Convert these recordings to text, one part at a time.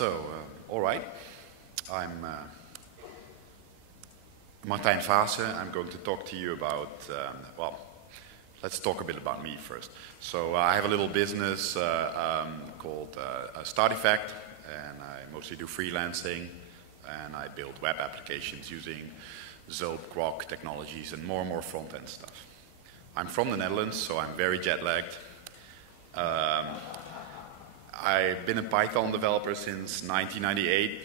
All right. I'm Martijn Faassen. I'm going to talk to you about, well, let's talk a bit about me first. So I have a little business called Start Effect, and I mostly do freelancing, and I build web applications using Zope, Grok technologies, and more front-end stuff. I'm from the Netherlands, so I'm very jet-lagged. I've been a Python developer since 1998,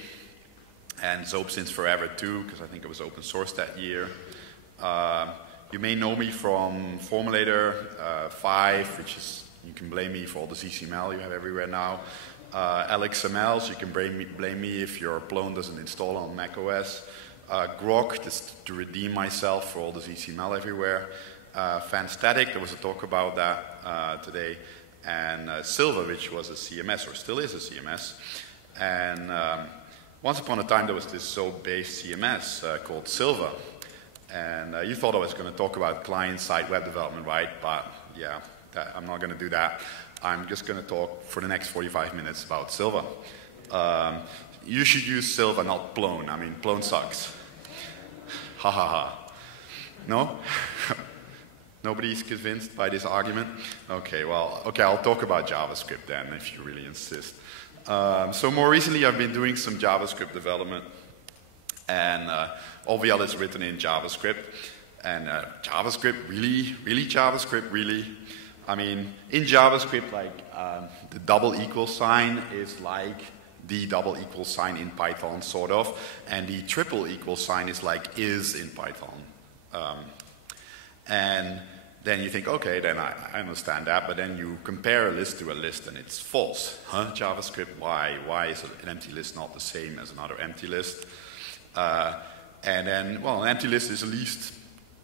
and Zope since forever too, because I think it was open source that year. You may know me from Formulator 5, which is, you can blame me for all the CCML you have everywhere now. LXML, so you can blame me if your Plone doesn't install on macOS. Grok, just to redeem myself for all the CCML everywhere. Fanstatic, there was a talk about that today. And Silva, which was a CMS, or still is a CMS. And once upon a time there was this Zope-based CMS called Silva. And you thought I was going to talk about client-side web development, right? But yeah, I'm not going to do that. I'm just going to talk for the next 45 minutes about Silva. You should use Silva, not Plone. I mean, Plone sucks. Ha ha ha. No? Nobody's convinced by this argument? Okay, well, okay, I'll talk about JavaScript then, if you really insist. So more recently, I've been doing some JavaScript development, and Obviel is written in JavaScript. And JavaScript, really? Really JavaScript, really? I mean, in JavaScript, like, the double equal sign is like the double equal sign in Python, sort of, and the triple equal sign is like is in Python. And then you think, okay, then I understand that, but then you compare a list to a list and it's false. Huh? JavaScript, why? Why is an empty list not the same as another empty list? And then, well, an empty list is at least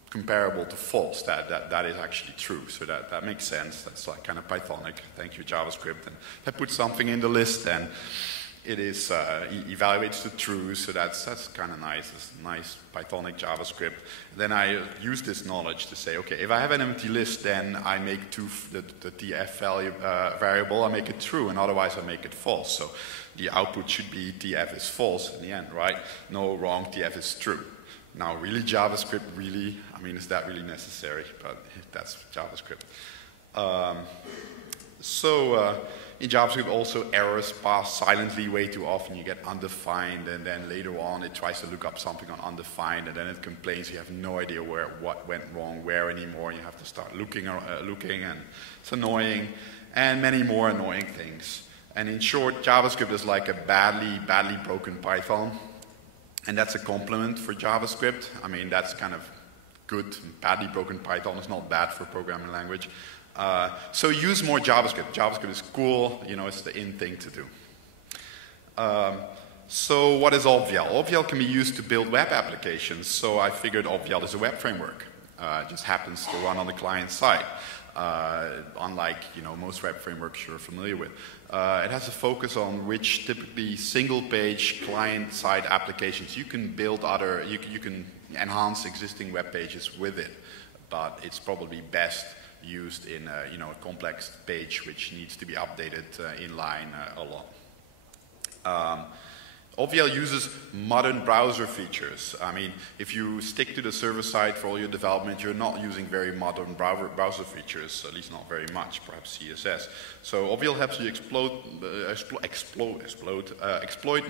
comparable to false. That is actually true, so that makes sense. That's like kind of Pythonic. Thank you, JavaScript. And if I put something in the list, then it is evaluates the true, so that's kind of nice. It's nice Pythonic JavaScript. Then I use this knowledge to say, okay, if I have an empty list, then I make the tf value variable, I make it true, and otherwise I make it false. So the output should be tf is false in the end, right? No, wrong, tf is true. Now, really JavaScript, really? I mean, is that really necessary? But that's JavaScript. In JavaScript also errors pass silently way too often. You get undefined, and then later on it tries to look up something on undefined, and then it complains you have no idea what went wrong where anymore. You have to start looking, and it's annoying, and many more annoying things. And in short, JavaScript is like a badly broken Python, and that's a compliment for JavaScript. I mean, that's kind of good. Badly broken Python is not bad for a programming language. So use more JavaScript. JavaScript is cool, you know, it's the in thing to do. So what is Obviel? Obviel can be used to build web applications, so I figured Obviel is a web framework. It just happens to run on the client side, unlike, you know, most web frameworks you're familiar with. It has a focus on rich, typically single-page client-side applications. You can build other, you can enhance existing web pages with it, but it's probably best used in you know, a complex page which needs to be updated inline a lot. Obviel uses modern browser features. I mean, if you stick to the server side for all your development, you're not using very modern browser features, at least not very much, perhaps CSS. So Obviel helps you exploit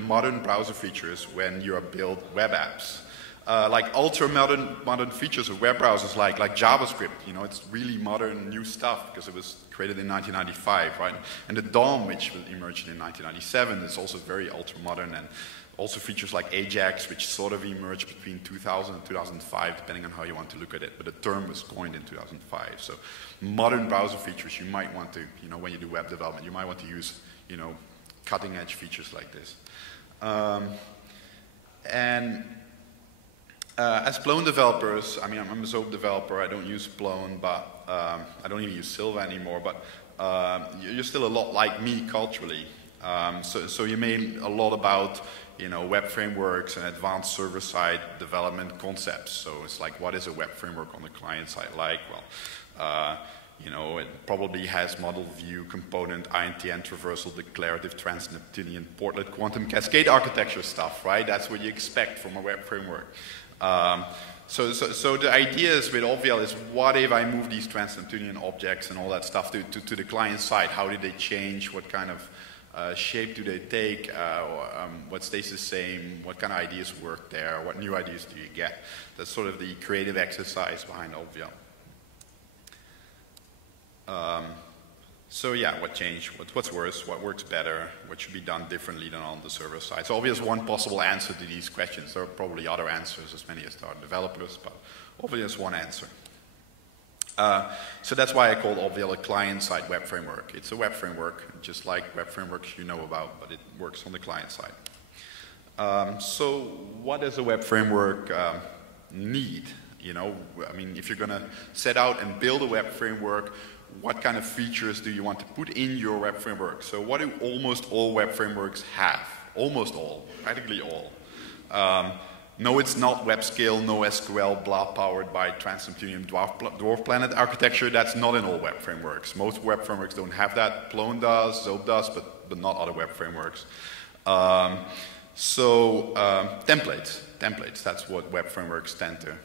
modern browser features when you build web apps. Like ultra modern features of web browsers like JavaScript, you know, it's really modern new stuff because it was created in 1995, right? And the DOM, which emerged in 1997, is also very ultra modern, and also features like Ajax, which sort of emerged between 2000 and 2005, depending on how you want to look at it, but the term was coined in 2005. So modern browser features, you might want to, you know, when you do web development, you might want to use, you know, cutting edge features like this. As Plone developers, I mean, I'm a Zope developer, I don't use Plone, but I don't even use Silva anymore, but you're still a lot like me culturally. So you made a lot about, you know, web frameworks and advanced server-side development concepts. So it's like, what is a web framework on the client side like? Well, You know, it probably has model view, component, INTN, traversal, declarative, trans-Neptunian, portlet, quantum, cascade architecture stuff, right? That's what you expect from a web framework. So the idea is with Obviel is, what if I move these trans-Neptunian objects and all that stuff to the client side? How did they change? What kind of shape do they take? What stays the same? What kind of ideas work there? What new ideas do you get? That's sort of the creative exercise behind Obviel. So yeah, what changed? What's worse? What works better? What should be done differently than on the server side? So Obviel is one possible answer to these questions. There are probably other answers, as many as there are developers, but Obviel is one answer. So that's why I called Obviel a client-side web framework. It's a web framework, just like web frameworks you know about, but it works on the client side. So what does a web framework need? You know, I mean, if you're going to set out and build a web framework, what kind of features do you want to put in your web framework? So what do almost all web frameworks have? Almost all, practically all. No, it's not web scale, no SQL, blah, powered by trans-Neptunian dwarf planet architecture. That's not in all web frameworks. Most web frameworks don't have that. Plone does, Zope does, but not other web frameworks. Templates, that's what web frameworks tend to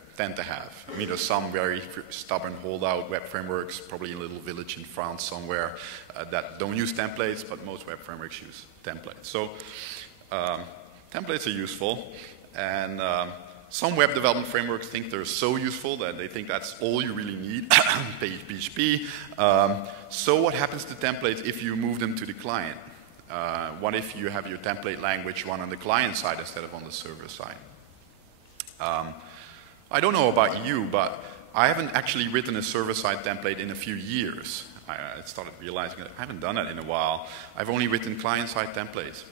have. I mean, there's some very stubborn holdout web frameworks, probably in a little village in France somewhere, that don't use templates, but most web frameworks use templates. So templates are useful, and some web development frameworks think they're so useful that they think that's all you really need, PHP. So what happens to templates if you move them to the client? What if you have your template language run on the client side instead of on the server side? I don't know about you, but I haven't actually written a server-side template in a few years. I started realizing that I haven't done that in a while. I've only written client-side templates.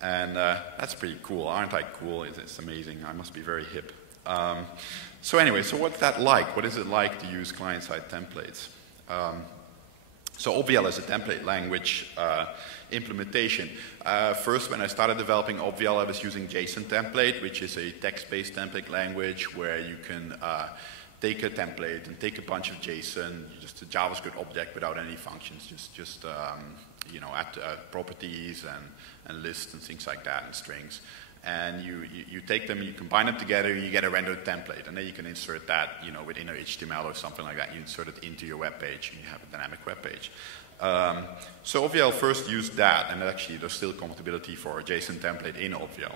And that's pretty cool. Aren't I cool? It's amazing. I must be very hip. So anyway, so what's that like? What is it like to use client-side templates? So Obviel is a template language implementation. First, when I started developing Obviel, I was using JSON template, which is a text-based template language where you can take a template and take a bunch of JSON, just a JavaScript object without any functions, just you know, add properties and lists and things like that, and strings. And you take them, you combine them together, you get a rendered template, and then you can insert that, you know, with inner HTML or something like that. You insert it into your web page, and you have a dynamic web page. So Obviel first used that, and actually there's still compatibility for a JSON template in Obviel.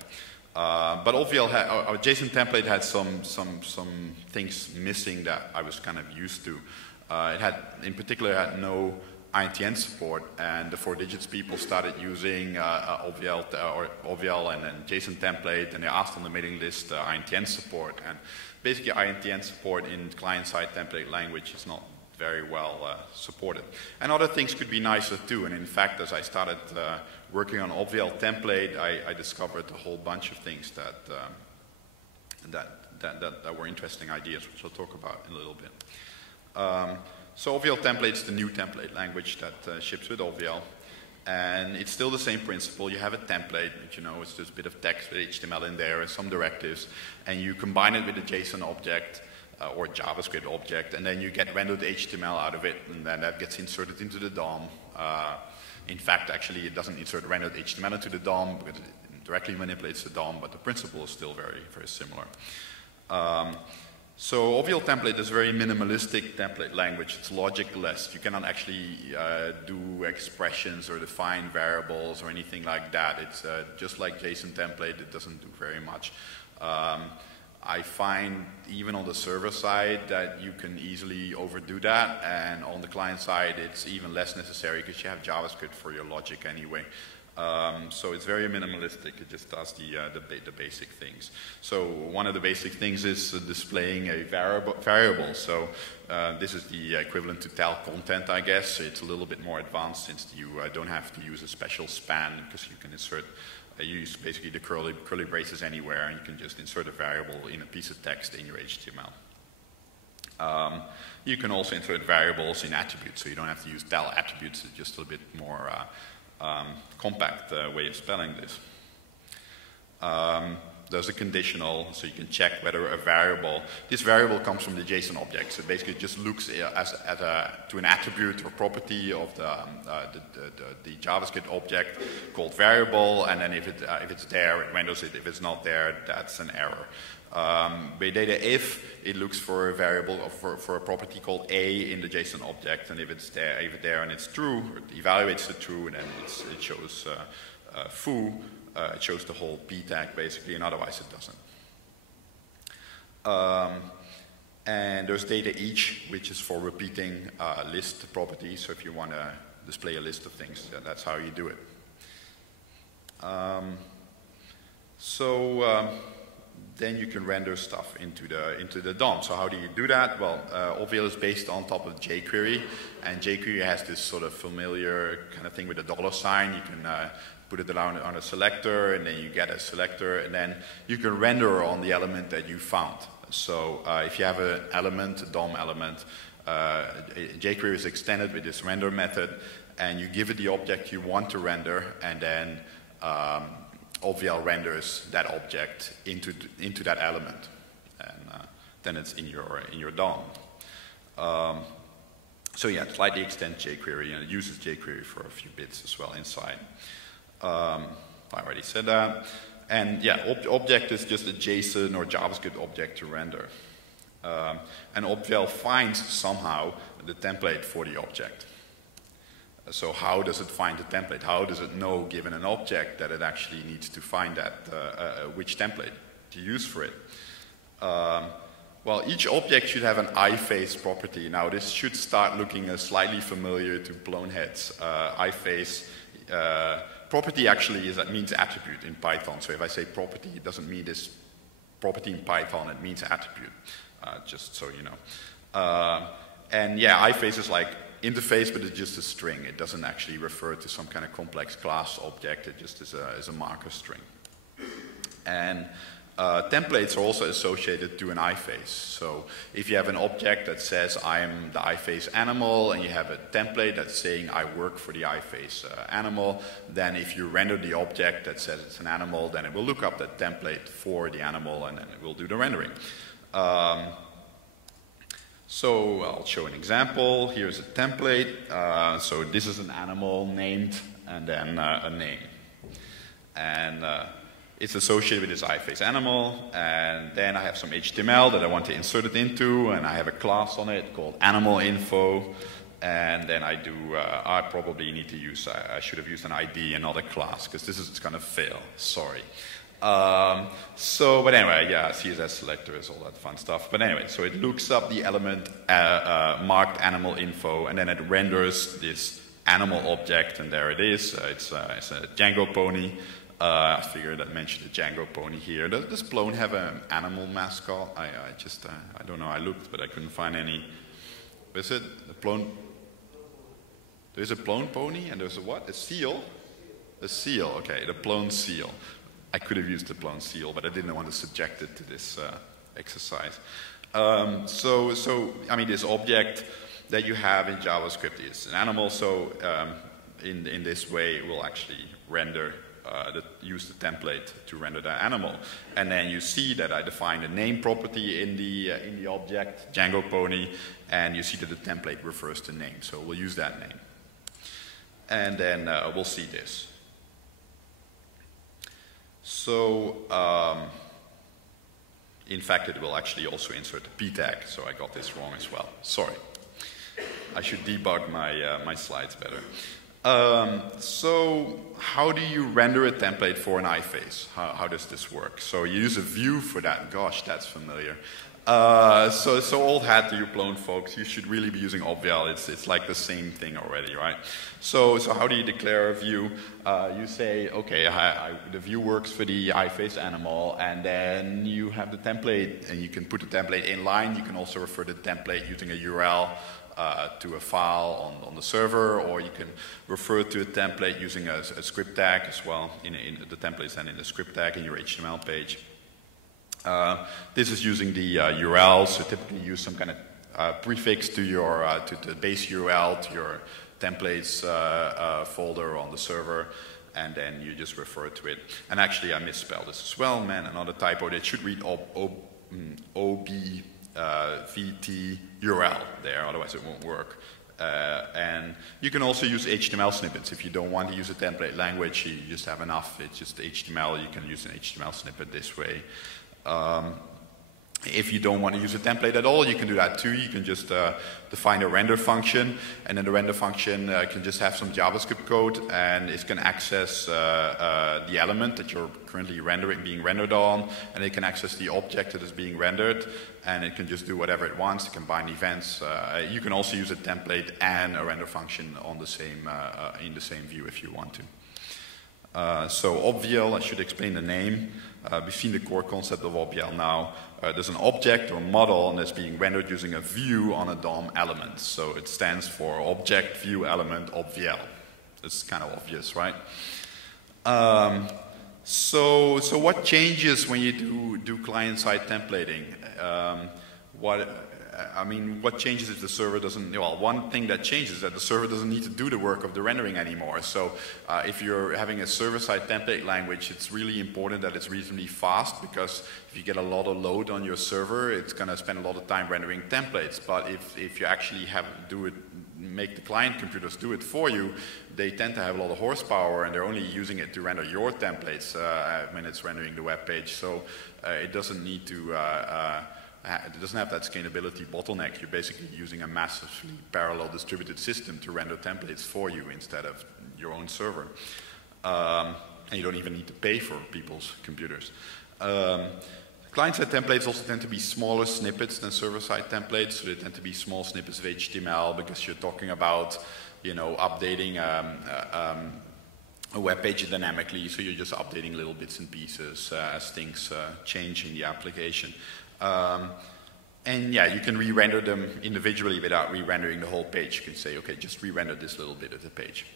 But Obviel our JSON template had some things missing that I was kind of used to. It had, in particular, had no INTN support, and the 4-digits people started using Obviel and then JSON template, and they asked on the mailing list INTN support. And basically INTN support in client-side template language is not very well supported. And other things could be nicer too, and in fact, as I started working on Obviel template, I discovered a whole bunch of things that were interesting ideas, which I'll talk about in a little bit. So Obviel template is the new template language that ships with Obviel, and it's still the same principle. You have a template, which, you know, it's just a bit of text with HTML in there and some directives, and you combine it with a JSON object or JavaScript object, and then you get rendered HTML out of it, and then that gets inserted into the DOM. In fact, actually, it doesn't insert rendered HTML into the DOM, because it directly manipulates the DOM, but the principle is still very, very similar. So Obviel template is a very minimalistic template language. It's logic-less. You cannot actually do expressions or define variables or anything like that. It's just like JSON template. It doesn't do very much. I find even on the server side that you can easily overdo that, and on the client side it's even less necessary because you have JavaScript for your logic anyway. So it's very minimalistic. It just does the basic things. So one of the basic things is displaying a variable. So this is the equivalent to tal content, I guess. It's a little bit more advanced since you don't have to use a special span, because you can insert, use basically the curly braces anywhere, and you can just insert a variable in a piece of text in your HTML. You can also insert variables in attributes, so you don't have to use tal attributes. It's just a little bit more compact way of spelling this. there's a conditional, so you can check whether a variable, this variable comes from the JSON object, so basically it just looks to an attribute or property of the JavaScript object called variable, and then if it's there, it renders it. If it's not there, that's an error. With data if, it looks for a variable, for a property called a in the JSON object, and if it's there and it's true, it evaluates the true, and then it shows foo, it shows the whole p tag basically, and otherwise it doesn't. And there's data each, which is for repeating list properties, so if you want to display a list of things, that's how you do it. Then you can render stuff into the DOM. So how do you do that? Well, Obviel is based on top of jQuery, and jQuery has this sort of familiar kind of thing with a $sign. You can put it on a selector, and then you get a selector, and then you can render on the element that you found. So if you have an element, a DOM element, jQuery is extended with this render method, and you give it the object you want to render, and then Obviel renders that object into that element, and then it's in your DOM. So yeah, it slightly extends jQuery, and it uses jQuery for a few bits as well inside. I already said that. And yeah, object is just a JSON or JavaScript object to render. And Obviel finds somehow the template for the object. So how does it find the template? How does it know, given an object, that it actually needs to find that, which template to use for it? Well, each object should have an iface property. Now, this should start looking slightly familiar to Plone heads. Iface property actually means attribute in Python. So if I say property, it doesn't mean this property in Python. It means attribute, just so you know. And yeah, iface is like interface, but it's just a string. It doesn't actually refer to some kind of complex class object. It just is a marker string. And templates are also associated to an iface. So if you have an object that says I'm the iface animal, and you have a template that's saying I work for the iface animal, then if you render the object that says it's an animal, then it will look up that template for the animal, and then it will do the rendering. So I'll show an example. Here's a template. So this is an animal named, and then a name. And it's associated with this iface animal. And then I have some HTML that I want to insert it into, and I have a class on it called animal info. And then I probably need to use, I should have used an ID and not a class, because this is going to fail. Sorry. But anyway, yeah, CSS selectors, all that fun stuff. But anyway, so it looks up the element marked animal info, and then it renders this animal object, and there it is. It's a Django pony. I figured I'd mention the Django pony here. Does Plone have an animal mascot? I don't know. I looked, but I couldn't find any. Is it the Plone? There's a Plone pony, and there's a what? A seal? A seal, okay, the Plone seal. I could have used the Plone seal, but I didn't want to subject it to this exercise. I mean, this object that you have in JavaScript is an animal, so in this way it will actually render, use the template to render that animal. And then you see that I define a name property in the object, Django pony, and you see that the template refers to name, so we'll use that name. And then we'll see this. So, in fact, it will actually also insert a p tag, so I got this wrong as well. Sorry. I should debug my slides better. So, how do you render a template for an iface? How does this work? So, you use a view for that. Gosh, that's familiar. So old hat to you Plone folks, you should really be using Obviel. It's like the same thing already, right? So how do you declare a view? You say, okay, the view works for the iface animal, and then you have the template, and you can put the template in line. You can also refer to the template using a URL to a file on the server, or you can refer to a template using a script tag as well. In the templates and in the script tag in your HTML page. This is using the URL, so typically use some kind of prefix to your to the base URL to your templates folder on the server, and then you just refer to it. And actually, I misspelled this as well, man, another typo. It should read OBVT URL there, otherwise it won't work. And you can also use HTML snippets. If you don't want to use a template language, you just have enough, it's just HTML, you can use an HTML snippet this way. If you don't want to use a template at all, you can do that too. You can just define a render function, and then the render function can just have some JavaScript code, and it can access the element that you're currently being rendered on, and it can access the object that is being rendered, and it can just do whatever it wants. It can bind events. You can also use a template and a render function on the same in the same view if you want to. So Obviel, I should explain the name. We've seen the core concept of Obviel now. There's an object or model, and it's being rendered using a view on a DOM element. So it stands for Object View Element Obviel. It's kind of obvious, right? So what changes when you do client-side templating? What changes if the server doesn't, well, one thing that changes is that the server doesn't need to do the work of the rendering anymore. So if you're having a server-side template language, it's really important that it's reasonably fast, because if you get a lot of load on your server, it's going to spend a lot of time rendering templates. But if you actually make the client computers do it for you, they tend to have a lot of horsepower, and they're only using it to render your templates when it's rendering the web page. So it doesn't need to it doesn't have that scalability bottleneck. You're basically using a massively parallel distributed system to render templates for you instead of your own server. And you don't even need to pay for people's computers. Client-side templates also tend to be smaller snippets than server-side templates. So they tend to be small snippets of HTML, because you're talking about, updating a web page dynamically. So you're just updating little bits and pieces as things change in the application. And yeah, you can re-render them individually without re-rendering the whole page. You can say, okay, just re-render this little bit of the page.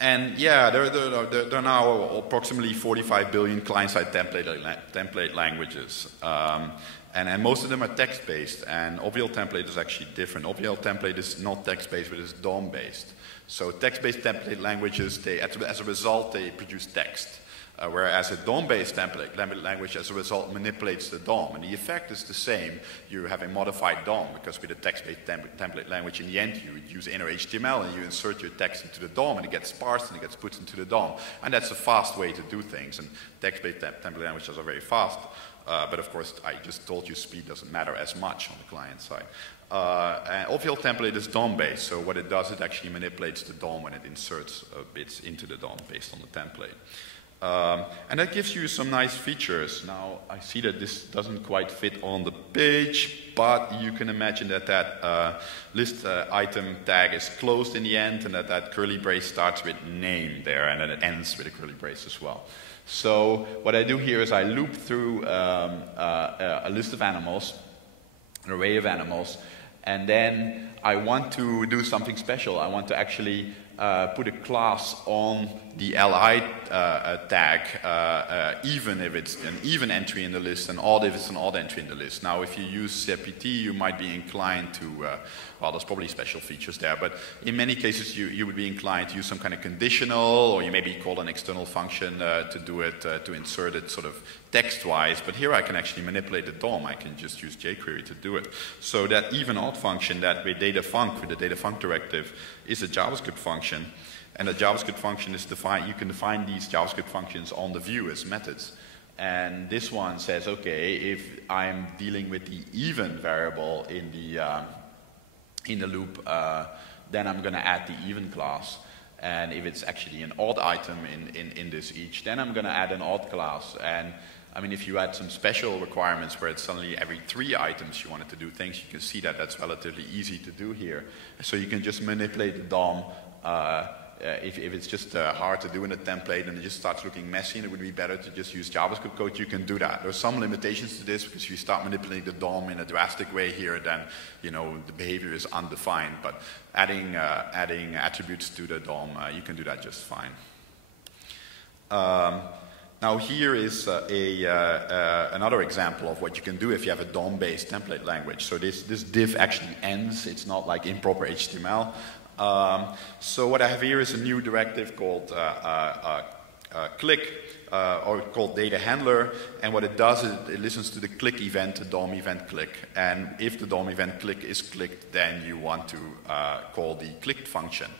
And yeah, there are now approximately 45 billion client-side template languages. And most of them are text-based, and Obviel template is actually different. Obviel template is not text-based, but it's DOM-based. So text-based template languages, as a result, they produce text. Whereas a DOM-based template language, as a result, manipulates the DOM. And the effect is the same. You have a modified DOM, because with a text-based template language, in the end, you use inner HTML, and you insert your text into the DOM, and it gets parsed, and it gets put into the DOM. And that's a fast way to do things. And text-based template languages are very fast. But of course, I just told you speed doesn't matter as much on the client side. And Obviel template is DOM-based. So what it does, it actually manipulates the DOM when it inserts bits into the DOM based on the template. And that gives you some nice features. Now, I see that this doesn't quite fit on the page, but you can imagine that that list item tag is closed in the end, and that curly brace starts with name there, and then it ends with a curly brace as well. So what I do here is I loop through a list of animals, an array of animals, and then I want to do something special. I want to actually put a class on the li tag, even if it's an even entry in the list, and odd if it's an odd entry in the list. Now, if you use CPT, you might be inclined to, well, there's probably special features there, but in many cases, you would be inclined to use some kind of conditional, or you maybe call an external function to do it, to insert it sort of text-wise. But here I can actually manipulate the DOM. I can just use jQuery to do it. So that even odd function that with the datafunc directive is a JavaScript function. And a JavaScript function is defined, you can define these JavaScript functions on the view as methods. And this one says, okay, if I'm dealing with the even variable in the loop, then I'm going to add the even class. And if it's actually an odd item in this each, then I'm going to add an odd class. And I mean, if you add some special requirements where it's suddenly every 3 items you wanted to do things, you can see that that's relatively easy to do here. So you can just manipulate the DOM. If it's just hard to do in a template and it just starts looking messy and it would be better to just use JavaScript code, you can do that. There are some limitations to this, because if you start manipulating the DOM in a drastic way here, then the behavior is undefined. But adding attributes to the DOM, you can do that just fine. Now here is another example of what you can do if you have a DOM-based template language. So this div actually ends. It's not like improper HTML. So what I have here is a new directive called click, or called data handler, and what it does is it listens to the click event, the DOM event click, and if the DOM event click is clicked, then you want to call the clicked function.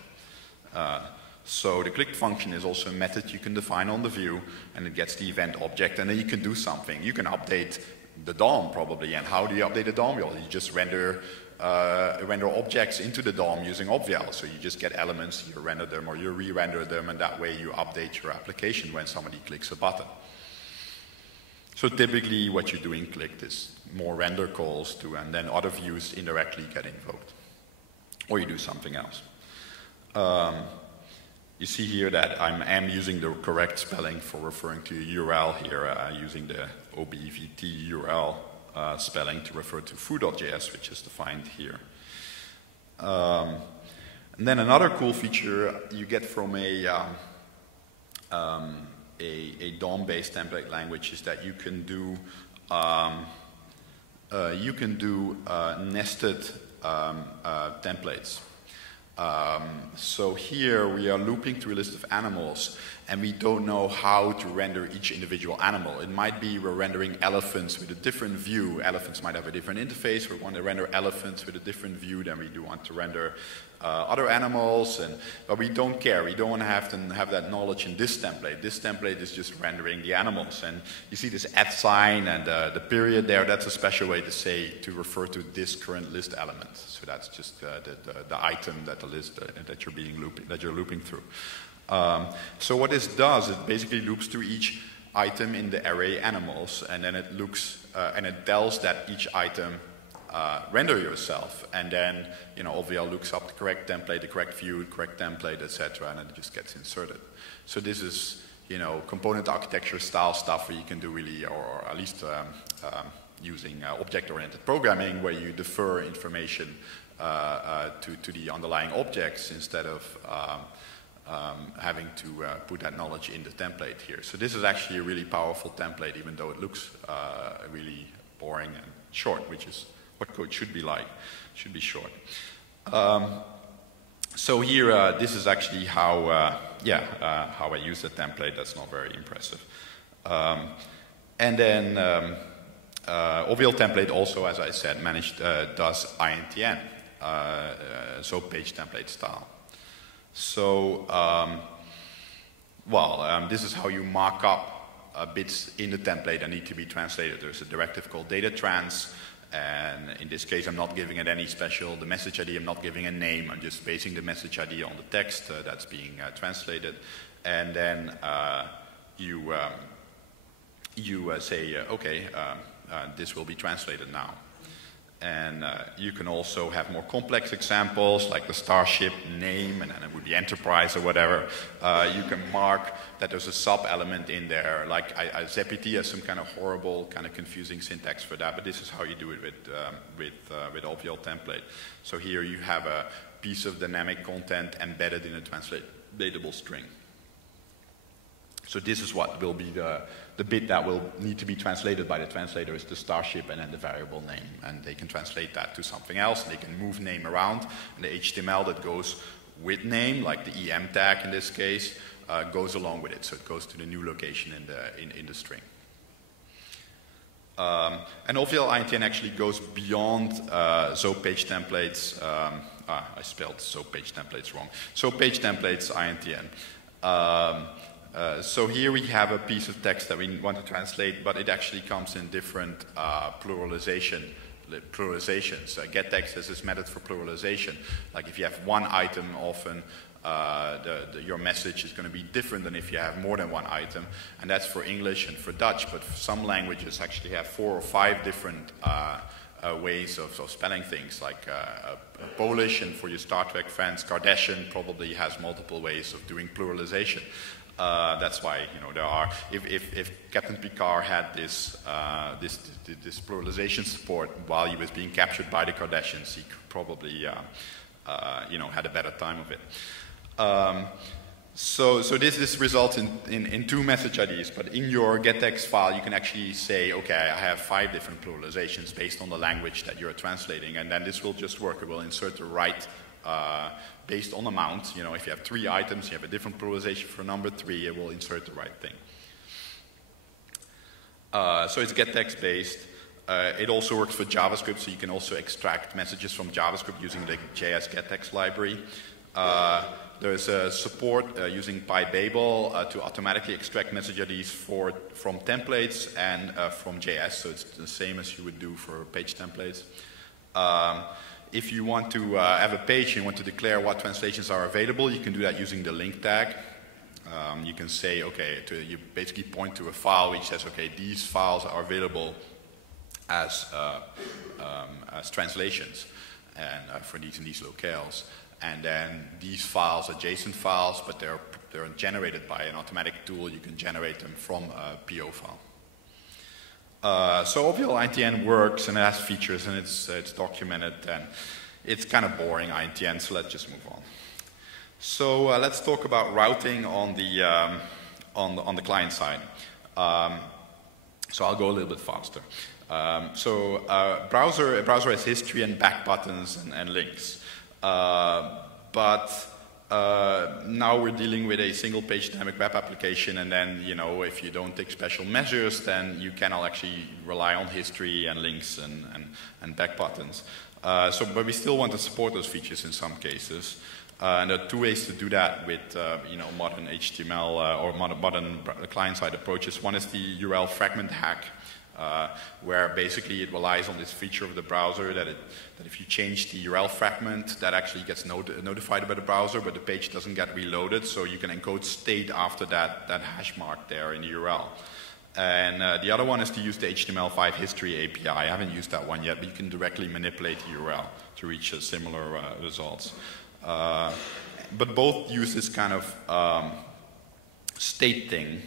So the clicked function is also a method you can define on the view, and it gets the event object, and then you can do something. You can update the DOM probably, and how do you update the DOM? Well, you just render objects into the DOM using Obviel. So you just get elements, you render them or you re-render them, and that way you update your application when somebody clicks a button. So typically what you do in clicked is more render calls to, and then other views indirectly get invoked. Or you do something else. You see here that I am using the correct spelling for referring to a URL here, using the OBVT URL spelling to refer to foo.js, which is defined here. And then another cool feature you get from a DOM-based template language is that you can do nested templates. So here we are looping through a list of animals, and we don't know how to render each individual animal. It might be we're rendering elephants with a different view. Elephants might have a different interface. We want to render elephants with a different view than we do want to render other animals, but we don't care. We don't want to have that knowledge in this template. This template is just rendering the animals, and you see this @ sign and the period there. That's a special way to refer to this current list element. So that's just the item that the list that you're looping through. So what this does, it basically loops through each item in the array animals, and then it looks and it tells that each item render yourself, and then Obviel looks up the correct template, the correct view, the correct template, etc., and it just gets inserted. So this is component architecture style stuff where you can do really, or at least using object-oriented programming, where you defer information to the underlying objects instead of having to put that knowledge in the template here. So this is actually a really powerful template, even though it looks really boring and short, which is what code should be like. Should be short. So here, this is actually how I use the template. That's not very impressive. And then Obviel template also, as I said, does INTN, Zope page template style. So, this is how you mark up bits in the template that need to be translated. There's a directive called data trans, and in this case I'm not giving it any special, the message ID, I'm not giving a name, I'm just basing the message ID on the text that's being translated, and then you say, this will be translated now. And you can also have more complex examples, like the Starship name, and then it would be Enterprise or whatever. You can mark that there's a sub-element in there, like ZPT has some kind of horrible, kind of confusing syntax for that, but this is how you do it with Obviel template. So here you have a piece of dynamic content embedded in a translatable string. So this is what will be the bit that will need to be translated by the translator, is the Starship and then the variable name. And they can translate that to something else, and they can move name around. And the HTML that goes with name, like the EM tag in this case, goes along with it. So it goes to the new location in the string. And Obviel INTN actually goes beyond Zope page templates. I spelled Zope page templates wrong. Zope page templates INTN. So here we have a piece of text that we want to translate, but it actually comes in different pluralizations. getText has this method for pluralization. Like if you have one item, often your message is going to be different than if you have more than one item, and that's for English and for Dutch, but some languages actually have 4 or 5 different ways of spelling things, like Polish, and for your Star Trek fans, Kardashian probably has multiple ways of doing pluralization. That's why, you know, there are, if Captain Picard had this pluralization support while he was being captured by the Kardashians, he could probably, you know, had a better time of it. So this results in 2 message IDs, but in your getText file you can actually say, okay, I have 5 different pluralizations based on the language that you're translating, and then this will just work. It will insert the right based on amount. You know, if you have 3 items, you have a different pluralization for number 3, it will insert the right thing. So it's getText based. It also works for JavaScript, so you can also extract messages from JavaScript using the JS getText library. There's support using PyBabel to automatically extract message IDs from templates and from JS, so it's the same as you would do for page templates. If you want to have a page and you want to declare what translations are available, you can do that using the link tag. You can say, okay, you basically point to a file which says, okay, these files are available as translations and for these and these locales. And then these files are JSON files, but they're generated by an automatic tool. You can generate them from a PO file. So Obviel INTN works, and it has features, and it's documented, and it's kind of boring INTN, so let's just move on. So let's talk about routing on the client side. So I'll go a little bit faster. Browser has history and back buttons and links. But now we're dealing with a single page dynamic web application, and then, you know, if you don't take special measures, then you cannot actually rely on history and links and back buttons. But we still want to support those features in some cases. And there are 2 ways to do that with you know, modern HTML or modern client-side approaches. One is the URL Fragment Hack, where basically it relies on this feature of the browser that if you change the URL fragment, that actually gets notified by the browser, but the page doesn't get reloaded, so you can encode state after that hash mark there in the URL. And the other one is to use the Html5 History Api. I haven't used that one yet, but you can directly manipulate the URL to reach similar results. But both use this kind of state thing,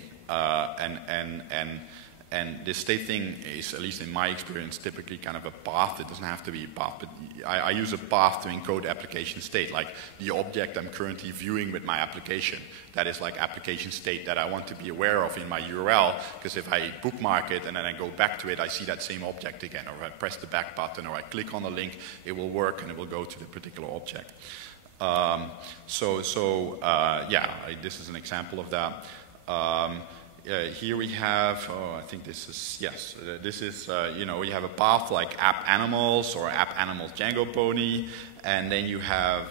and this state thing is, at least in my experience, typically kind of a path. It doesn't have to be a path, but I use a path to encode application state, like the object I'm currently viewing with my application. That is like application state that I want to be aware of in my URL, because if I bookmark it and then I go back to it, I see that same object again, or I press the back button, or I click on the link, it will work and it will go to the particular object. Yeah, this is an example of that. Here we have, I think this is, yes, this is, you know, you have a path like app animals or app animals Django Pony, and then you have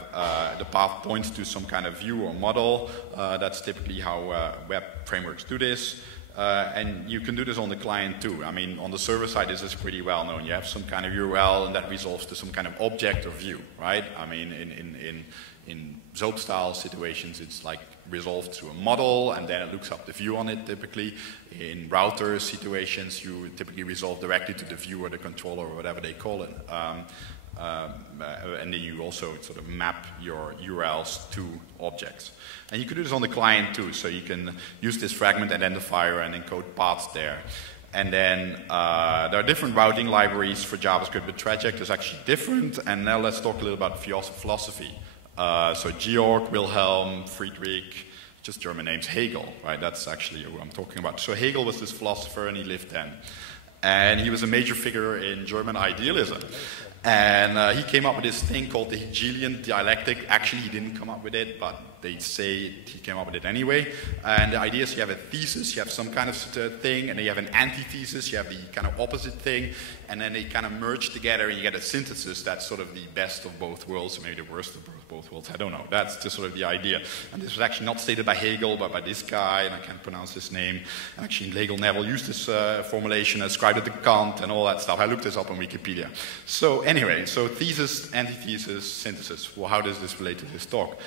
the path points to some kind of view or model. That's typically how web frameworks do this. And you can do this on the client too. I mean, on the server side, this is pretty well known. You have some kind of URL, and that resolves to some kind of object or view, right? I mean, in Zope style situations, it's like resolved to a model, and then it looks up the view on it typically. In router situations, you typically resolve directly to the view or the controller or whatever they call it. And then you also sort of map your URLs to objects. And you can do this on the client too, so you can use this fragment identifier and encode paths there. And then there are different routing libraries for JavaScript, but Traject is actually different. And now let's talk a little about philosophy. So Georg, Wilhelm, Friedrich, just German names, Hegel, right? That's actually who I'm talking about. So Hegel was this philosopher, and he lived then. And he was a major figure in German idealism. And he came up with this thing called the Hegelian dialectic. Actually, he didn't come up with it, but they say he came up with it anyway. And the idea is you have a thesis, you have some kind of thing, and then you have an antithesis, you have the kind of opposite thing, and then they kind of merge together, and you get a synthesis that's sort of the best of both worlds, or maybe the worst of both worlds, I don't know. That's just sort of the idea. And this was actually not stated by Hegel, but by this guy, and I can't pronounce his name. And actually, Hegel never used this formulation, ascribed it to Kant, and all that stuff. I looked this up on Wikipedia. So anyway, so thesis, antithesis, synthesis. Well, how does this relate to this talk?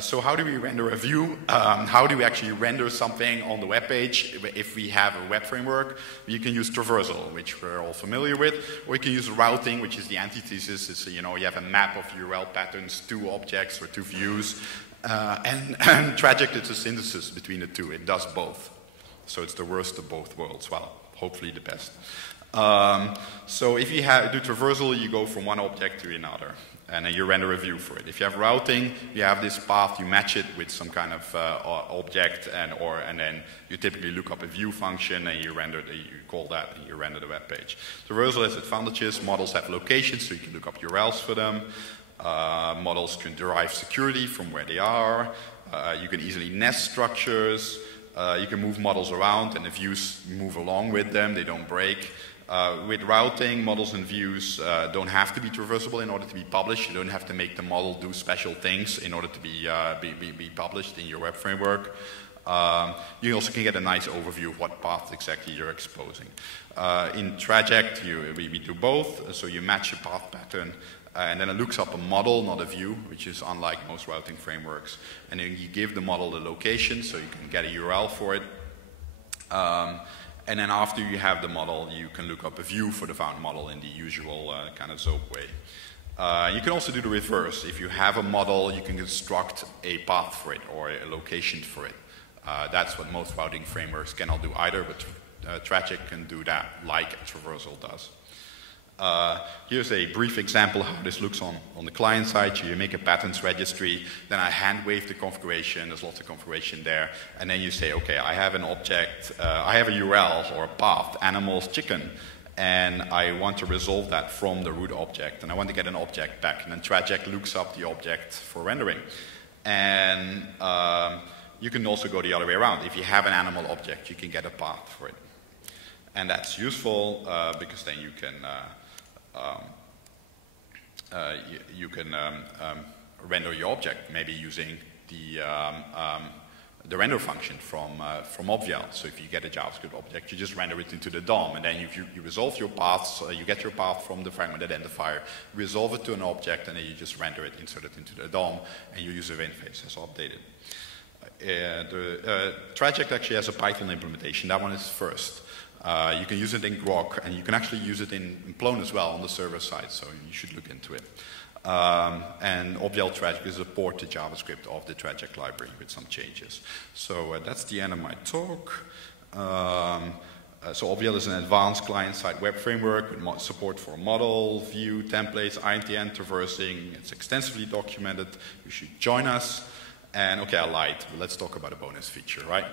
So how do we render a view? How do we actually render something on the web page? If we have a web framework, you can use traversal, which we're all familiar with, or you can use routing, which is the antithesis. It's, you know, you have a map of URL patterns to objects or to views, and Traject is a synthesis between the two. It does both. So it's the worst of both worlds. Well, hopefully the best. So if you do traversal, you go from one object to another, and then you render a view for it. If you have routing, you have this path, you match it with some kind of object, and then you typically look up a view function, and you call that, and you render the web page. Traversal has advantages. Models have locations, so you can look up URLs for them. Models can derive security from where they are. You can easily nest structures. You can move models around, and the views move along with them. They don't break. With routing, models and views don't have to be traversable in order to be published. You don't have to make the model do special things in order to be published in your web framework. You also can get a nice overview of what path exactly you're exposing. In Traject, we do both. So you match a path pattern, and then it looks up a model, not a view, which is unlike most routing frameworks. And then you give the model the location, so you can get a URL for it. And then after you have the model, you can look up a view for the found model in the usual kind of Zope way. You can also do the reverse. If you have a model, you can construct a path for it or a location for it. That's what most routing frameworks cannot do either, but Traject can do that, like Traversal does. Here's a brief example of how this looks on the client side. So you make a patterns registry, then I hand wave the configuration. There's lots of configuration there. And then you say, okay, I have an object, I have a URL or a path, animals, chicken, and I want to resolve that from the root object, and I want to get an object back. And then Traject looks up the object for rendering. And you can also go the other way around. If you have an animal object, you can get a path for it. And that's useful because then you can render your object, maybe using the render function from Obviel. So if you get a JavaScript object, you just render it into the DOM, and then you resolve your paths, you get your path from the fragment identifier, resolve it to an object, and then you just render it, insert it into the DOM, and your user interface is updated. Traject actually has a Python implementation. That one is first. You can use it in Grok, and you can actually use it in Plone as well on the server side, so you should look into it. And Objl Traject is a port to JavaScript of the Traject library with some changes. So that's the end of my talk. So Obviel is an advanced client-side web framework with support for model, view, templates, INTN, traversing. It's extensively documented. You should join us. And okay, I lied. Let's talk about a bonus feature, right?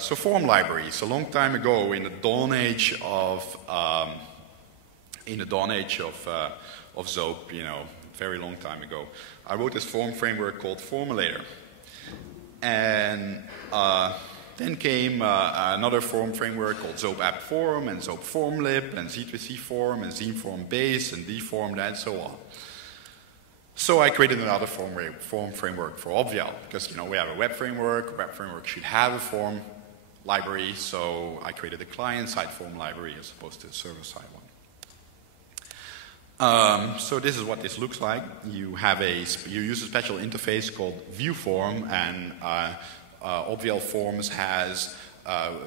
So form libraries. A long time ago, in the dawn age of Zope, very long time ago, I wrote this form framework called Formulator, and then came another form framework called Zope App Form and Zope Formlib and Z2C Form and Z Form Base and Deform and so on. So I created another form framework for Obviel because we have a web framework. A web framework should have a form library, so I created a client-side form library as opposed to a server-side one. So this is what this looks like. You use a special interface called ViewForm, and Obviel Forms has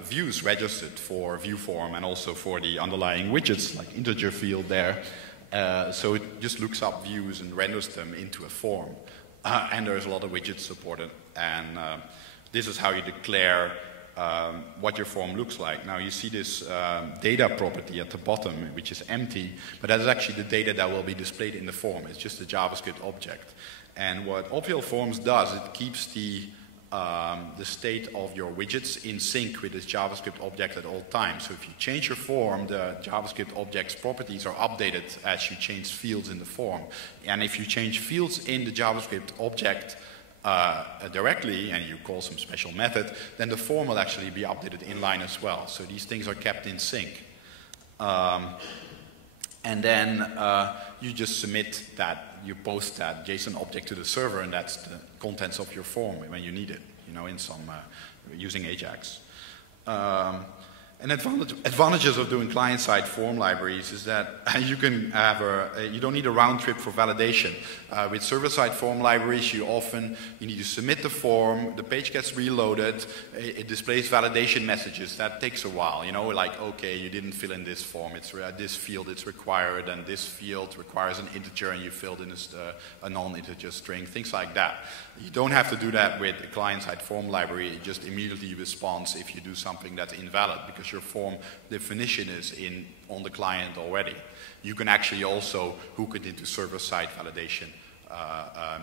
views registered for ViewForm and also for the underlying widgets, like integer field there. So it just looks up views and renders them into a form. And there's a lot of widgets supported. And this is how you declare what your form looks like. Now you see this data property at the bottom, which is empty, but that is actually the data that will be displayed in the form. It's just a JavaScript object. And what Obviel Forms does, it keeps the state of your widgets in sync with this JavaScript object at all times. So if you change your form, the JavaScript object's properties are updated as you change fields in the form. And if you change fields in the JavaScript object directly, and you call some special method, then the form will actually be updated inline as well. So these things are kept in sync. And then you just submit that, you post that JSON object to the server, and that's the contents of your form when you need it, in some using Ajax. And advantages of doing client-side form libraries is that you can have you don't need a round trip for validation. With server-side form libraries, you need to submit the form, the page gets reloaded, it displays validation messages. That takes a while, like, okay, you didn't fill in this form, this field it's required, and this field requires an integer, and you filled in a non-integer string, things like that. You don't have to do that with a client-side form library. It just immediately responds if you do something that's invalid, because your form definition is on the client already. You can actually also hook it into server-side validation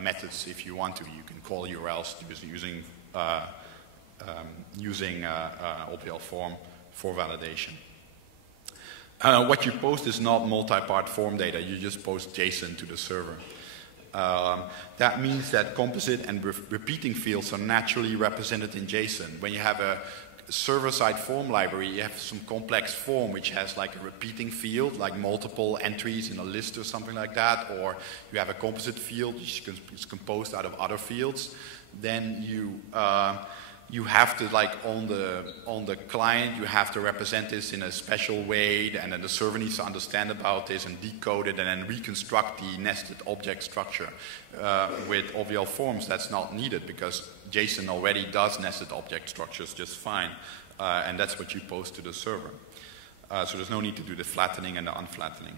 methods if you want to. You can call URLs using Obviel Form for validation. What you post is not multi-part form data. You just post JSON to the server. That means that composite and repeating fields are naturally represented in JSON. When you have a server-side form library, you have some complex form which has like a repeating field, like multiple entries in a list or something like that, or you have a composite field which is composed out of other fields. Then you have to, like, on the client, you have to represent this in a special way, and then the server needs to understand about this and decode it and then reconstruct the nested object structure. With Obviel forms, that's not needed because JSON already does nested object structures just fine, and that's what you post to the server. So there's no need to do the flattening and the unflattening.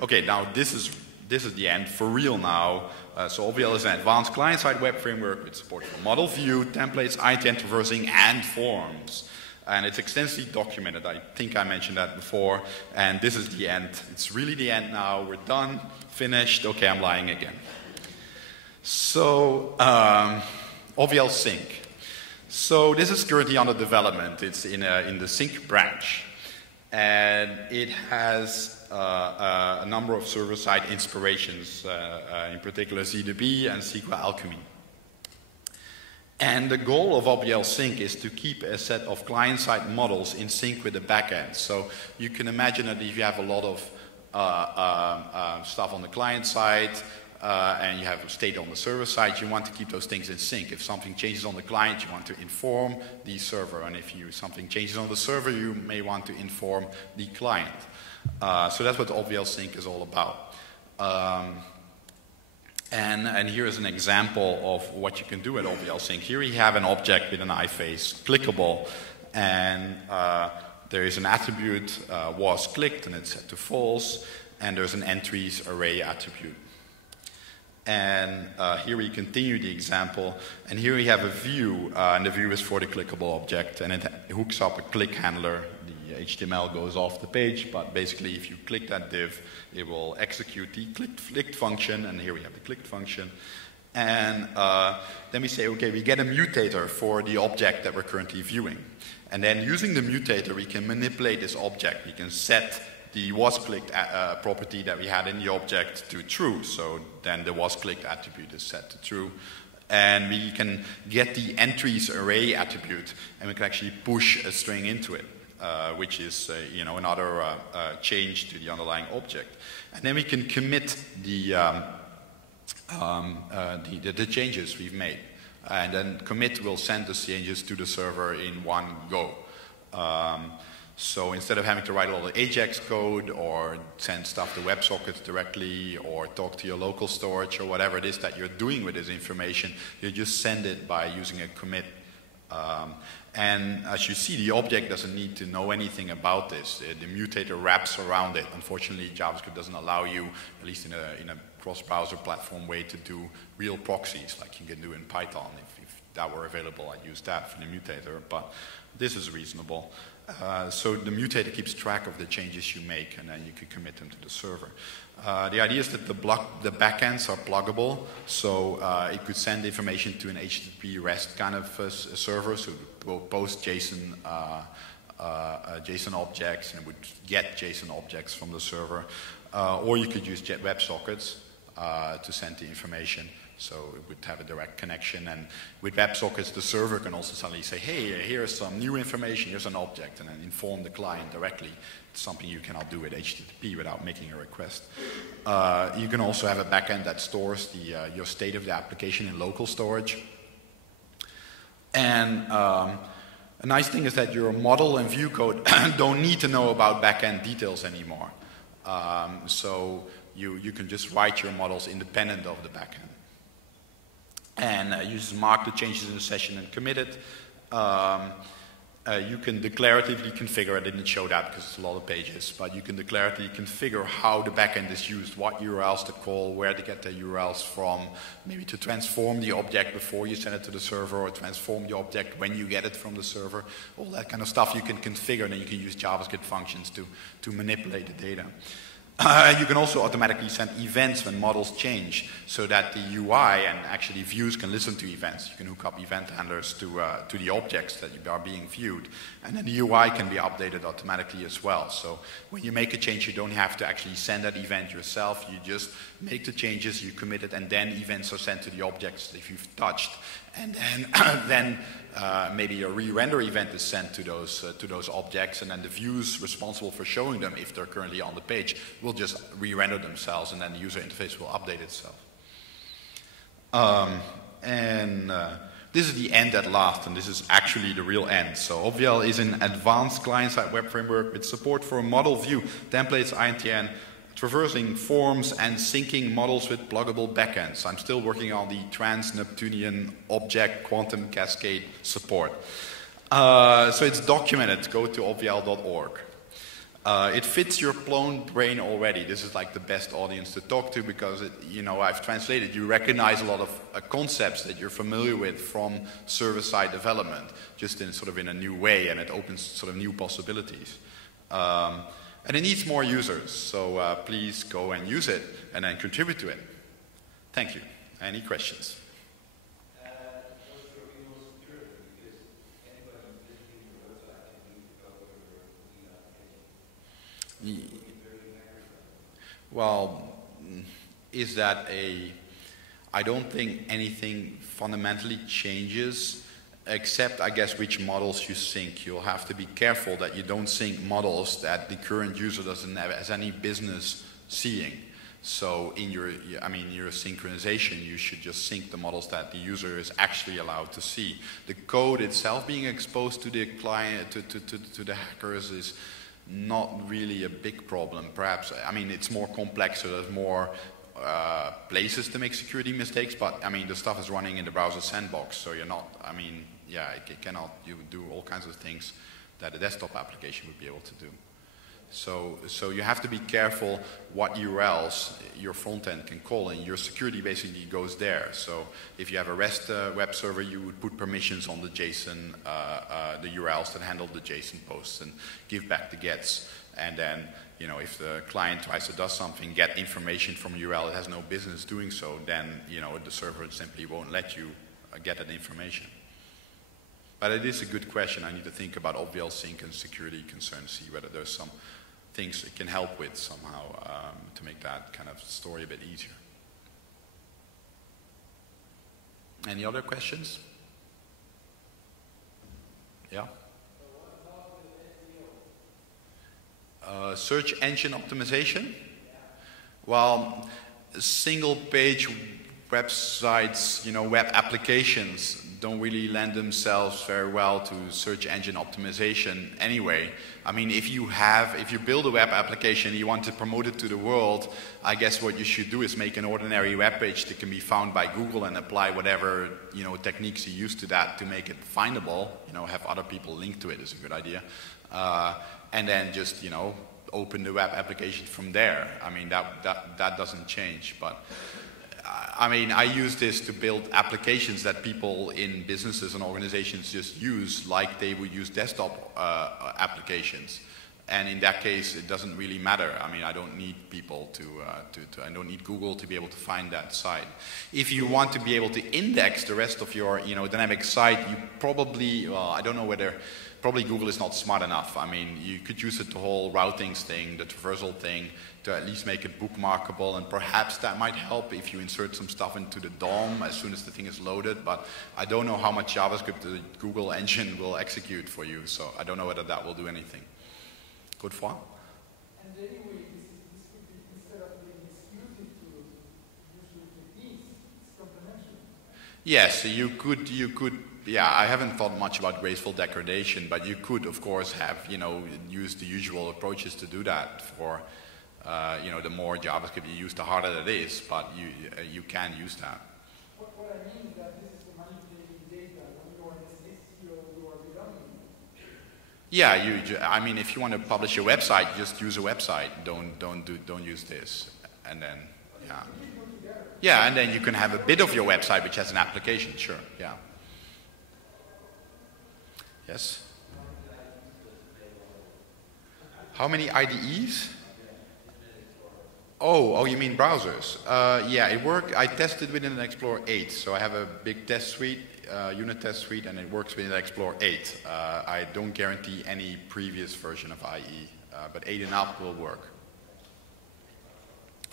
Okay, now this is the end for real now. So Obviel is an advanced client-side web framework with support for model view, templates, ITN traversing, and forms. And it's extensively documented. I think I mentioned that before. And this is the end. It's really the end now. We're done, finished. Okay, I'm lying again. So Obviel Sync. So this is currently under development. It's in the Sync branch. And it has a number of server-side inspirations, in particular ZDB and SQL Alchemy. And the goal of Obviel Sync is to keep a set of client-side models in sync with the backend. So you can imagine that if you have a lot of stuff on the client side, and you have a state on the server side, you want to keep those things in sync. If something changes on the client, you want to inform the server. And if something changes on the server, you may want to inform the client. So that's what Obviel Sync is all about. And here is an example of what you can do at Obviel Sync. Here we have an object with an iface, clickable, and there is an attribute was clicked and it's set to false, and there's an entries array attribute. And here we continue the example, and here we have a view, and the view is for the clickable object, and it hooks up a click handler. The HTML goes off the page, but basically if you click that div, it will execute the clicked function, and here we have the clicked function. And then we say, okay, we get a mutator for the object that we're currently viewing. And then using the mutator, we can manipulate this object. We can set the wasClicked property that we had in the object to true. So then the wasClicked attribute is set to true. And we can get the entries array attribute, and we can actually push a string into it, which is another change to the underlying object. And then we can commit the changes we've made. And then commit will send the changes to the server in one go. So instead of having to write all the AJAX code or send stuff to WebSockets directly or talk to your local storage or whatever it is that you're doing with this information, you just send it by using a commit. And as you see, the object doesn't need to know anything about this. The mutator wraps around it. Unfortunately, JavaScript doesn't allow you, at least in a cross-browser platform way, to do real proxies like you can do in Python. If that were available, I'd use that for the mutator. But this is reasonable. So the mutator keeps track of the changes you make, and then you can commit them to the server. The idea is that the backends are pluggable, so it could send information to an HTTP REST kind of server, so it will post JSON objects, and it would get JSON objects from the server. Or you could use WebSockets to send the information. So it would have a direct connection, and with WebSockets, the server can also suddenly say, hey, here's some new information, here's an object, and then inform the client directly. It's something you cannot do with HTTP without making a request. You can also have a backend that stores your state of the application in local storage. And a nice thing is that your model and view code don't need to know about backend details anymore. So you can just write your models independent of the backend. And you just mark the changes in the session and commit it. You can declaratively configure, I didn't show that because it's a lot of pages, but you can declaratively configure how the backend is used, what URLs to call, where to get the URLs from, maybe to transform the object before you send it to the server, or transform the object when you get it from the server. All that kind of stuff you can configure, and then you can use JavaScript functions to manipulate the data. You can also automatically send events when models change, so that the UI and actually views can listen to events. You can hook up event handlers to the objects that are being viewed, and then the UI can be updated automatically as well. So when you make a change, you don't have to actually send that event yourself. You just make the changes, you commit it, and then events are sent to the objects that you've touched, and then maybe a re-render event is sent to those objects, and then the views responsible for showing them, if they're currently on the page, will just re-render themselves, and then the user interface will update itself. This is the end at last, and this is actually the real end. So Obviel is an advanced client-side web framework with support for model view, templates, INTN, traversing forms, and syncing models with pluggable backends. I'm still working on the trans-Neptunian object quantum cascade support. So it's documented. Go to obviel.org. It fits your Plone brain already. This is like the best audience to talk to, because I've translated. You recognize a lot of concepts that you're familiar with from server-side development, just in a new way, and it opens sort of new possibilities. And it needs more users, so please go and use it and then contribute to it. Thank you. Any questions? Well, is that I don't think anything fundamentally changes, except, I guess, which models you sync. You'll have to be careful that you don't sync models that the current user doesn't have as any business seeing. So in your synchronization, you should just sync the models that the user is actually allowed to see. The code itself being exposed to the client, to the hackers, is not really a big problem. Perhaps, it's more complex, so there's more places to make security mistakes, but the stuff is running in the browser sandbox, so you're not, it cannot do all kinds of things that a desktop application would be able to do. So you have to be careful what URLs your front end can call, and your security basically goes there. So if you have a REST web server, you would put permissions on the JSON, the URLs that handle the JSON posts and give back the gets. And then, if the client tries to do something, get information from a URL, it has no business doing so, then, the server simply won't let you get that information. But it is a good question. I need to think about Obviel sync and security concerns, see whether there's some things it can help with somehow to make that kind of story a bit easier. Any other questions? Yeah? Search engine optimization? Well, single page websites, web applications don't really lend themselves very well to search engine optimization anyway. If you build a web application and you want to promote it to the world, I guess what you should do is make an ordinary web page that can be found by Google and apply whatever, techniques you use to that to make it findable. Have other people link to it is a good idea. And then just, open the web application from there. That doesn't change, but I use this to build applications that people in businesses and organizations just use like they would use desktop applications. And in that case, it doesn't really matter. I don't need people I don't need Google to be able to find that site. If you want to be able to index the rest of your, dynamic site, you probably, I don't know whether, probably Google is not smart enough. You could use the whole routings thing, the traversal thing, to at least make it bookmarkable, and perhaps that might help if you insert some stuff into the DOM as soon as the thing is loaded, but I don't know how much JavaScript the Google engine will execute for you, so I don't know whether that will do anything. Good for? And anyway, this could be, instead of being exclusive to usually techniques, it's complementary. Yes, you could, yeah, I haven't thought much about graceful degradation, but you could, of course, have, use the usual approaches to do that for, the more JavaScript you use, the harder it is, but you can use that. What I mean is that this is manipulating data. When you are in this SEO, you are belonging. Yeah, if you want to publish a website, just use a website. Don't use this, and then yeah. Yeah, and then you can have a bit of your website which has an application. Sure, yeah. Yes. How many IDEs? Oh, you mean browsers? Yeah, it worked. I tested within Explorer 8, so I have a big test suite, unit test suite, and it works within Explorer 8. I don't guarantee any previous version of IE, but 8 and up will work.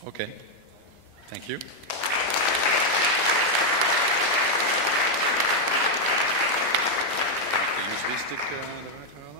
Okay, thank you. USB stick eruit halen.